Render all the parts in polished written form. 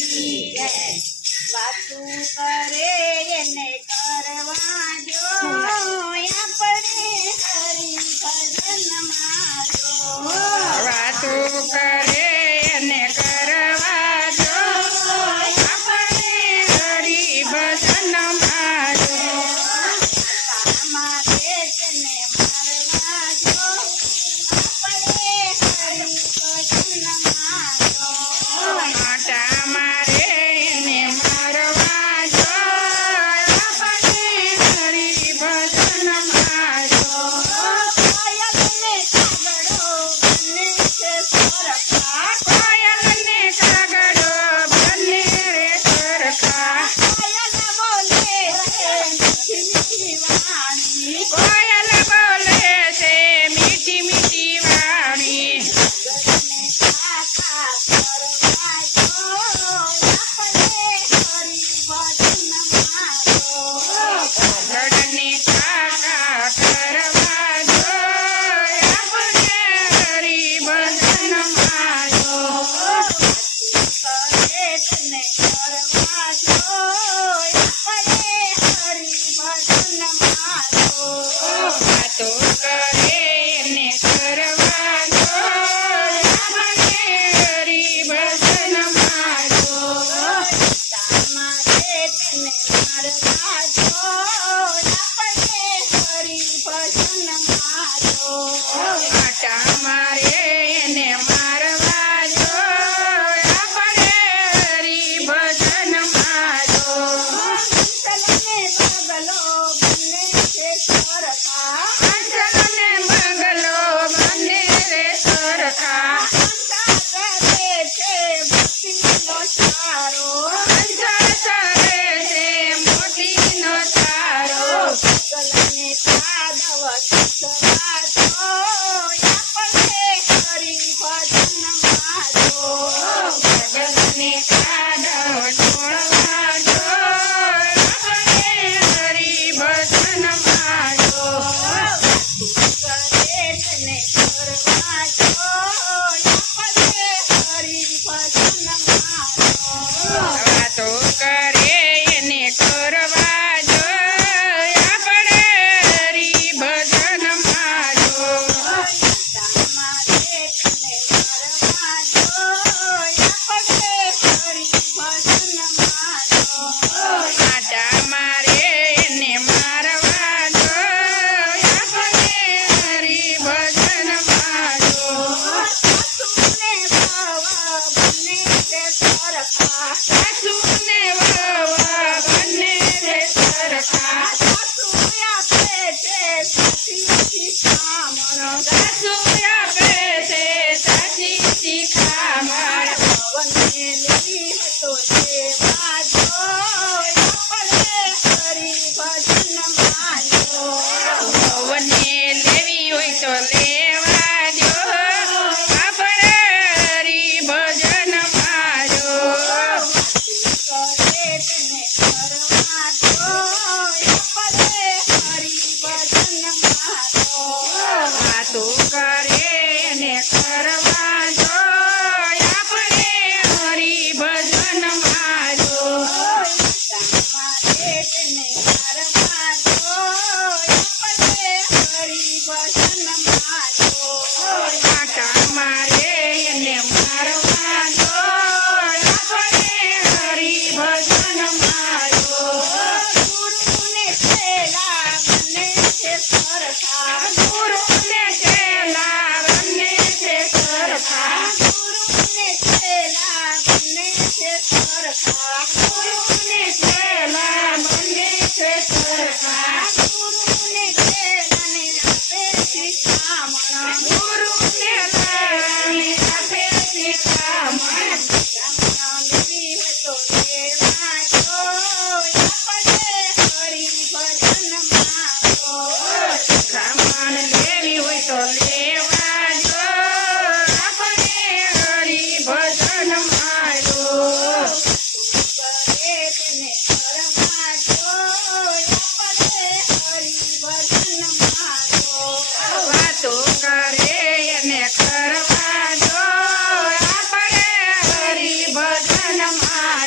કી જય વાતું કરે એને કરવા જો આપણે હરિ ભજન મારો વાતું કરે એને કરવા જો આપણે હરિ ભજન મારો મારે તેને મારવા જો આપણે હરિ ભજન મારો આટા મારે એને મારવા જો આપણે હરિ ભજન મારો કોયલને કાગડો બને છે સરખા કોયલ ને કાગડો બંને રે સરખા કોયલ બોલે છે મીઠી મીઠી વાણી કોયલ બોલે છે મીઠી મીઠી વાણી ગગને કાકા કરવા જો આપણે હરિ ભજન મારો ગગને કાકા કરવા જો આપણે હરિ ભજન મારો કરે તને કરવા જો આપણે હરિ ભજન મારો વાતો કરે એને કરવા જો આપણે હરિ ભજન મારો મારે તને મારવા જો આપણે હરિ ભજન મારો આટા મારે એને મારવા જો આપણે હરિ ભજન મારો તને બગલો બને છે સરખા અંજન ને મંગલો બંને રે સરખા કરે છે ભક્તિનો સારો અંજન કરે છે મોતીનો ચારો ગગને કાદવ સવા જો આપણે હરિ ભજન મારો જગતને કાઢો ઢોળવા જો આપણે હરિ ભજન મારો કરે તને કરવા જો આપણે હરિ ભજન મારો વાતો કરે એને કરવા જો આપણે હરિ ભજન મારો મારે તને મારવા જો આપણે હરિ ભજન મારો આટા મારે એને મારવા જો આપણે હરિ ભજન મારો સાસુને બાવા બને છે સરખા સાસુ ને વહુ બંને રે સરખા સાસુ આપે છે સાચી શિખામણ સાસુ આપે છે સાચી શિખામણ ભવને લેવી હતો સેવા જો આપણે હરિ ભજન મારો ભવને લેવી હોય તો લેવા જો આપણે હરિ ભજન મારો કરે તને કરવા જો આપણે હરિ ભજન મારો વાતો કરે એને કરવા જો આપણે હરિ ભજન મારો મારે તને મારવા જો આપણે હરિ ભજન મારો આટા મારે એને મારવા જો આપણે હરિ ભજન મારો ગુરુને છેલા બને છે સરખા ગુરુને ચેલા બંને છે સરખા ગુરુને છેલા બને છે સરખા ગુરુને ચેલા બંને છે સરખા ગુરુને છેલાને આપે શિખામણ ગુરુને લાને આપે શિખામણ લેવી હોય તો લેવા જો આપણે હરિ ભજન મારો શિખામણ લેવી હોય તો લેવા જો આપણે હરિ ભજન મારો કરે તને કરવા જો આપણે હરિ ભજન મારો વાતો કરે એને કરવા જો આપણે હરિ ભજન માં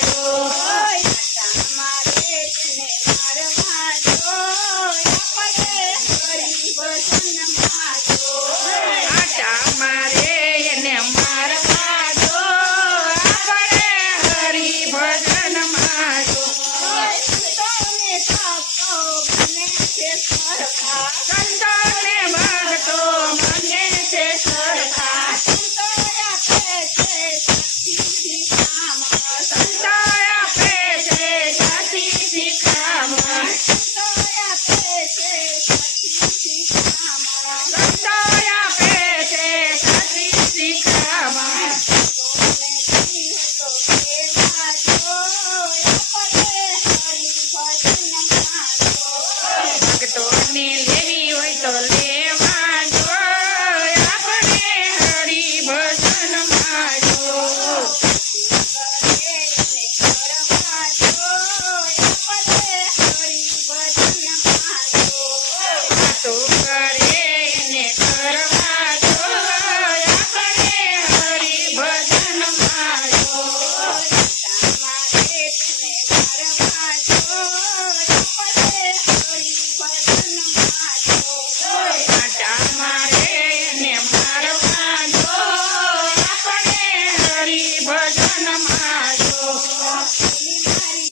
વાતો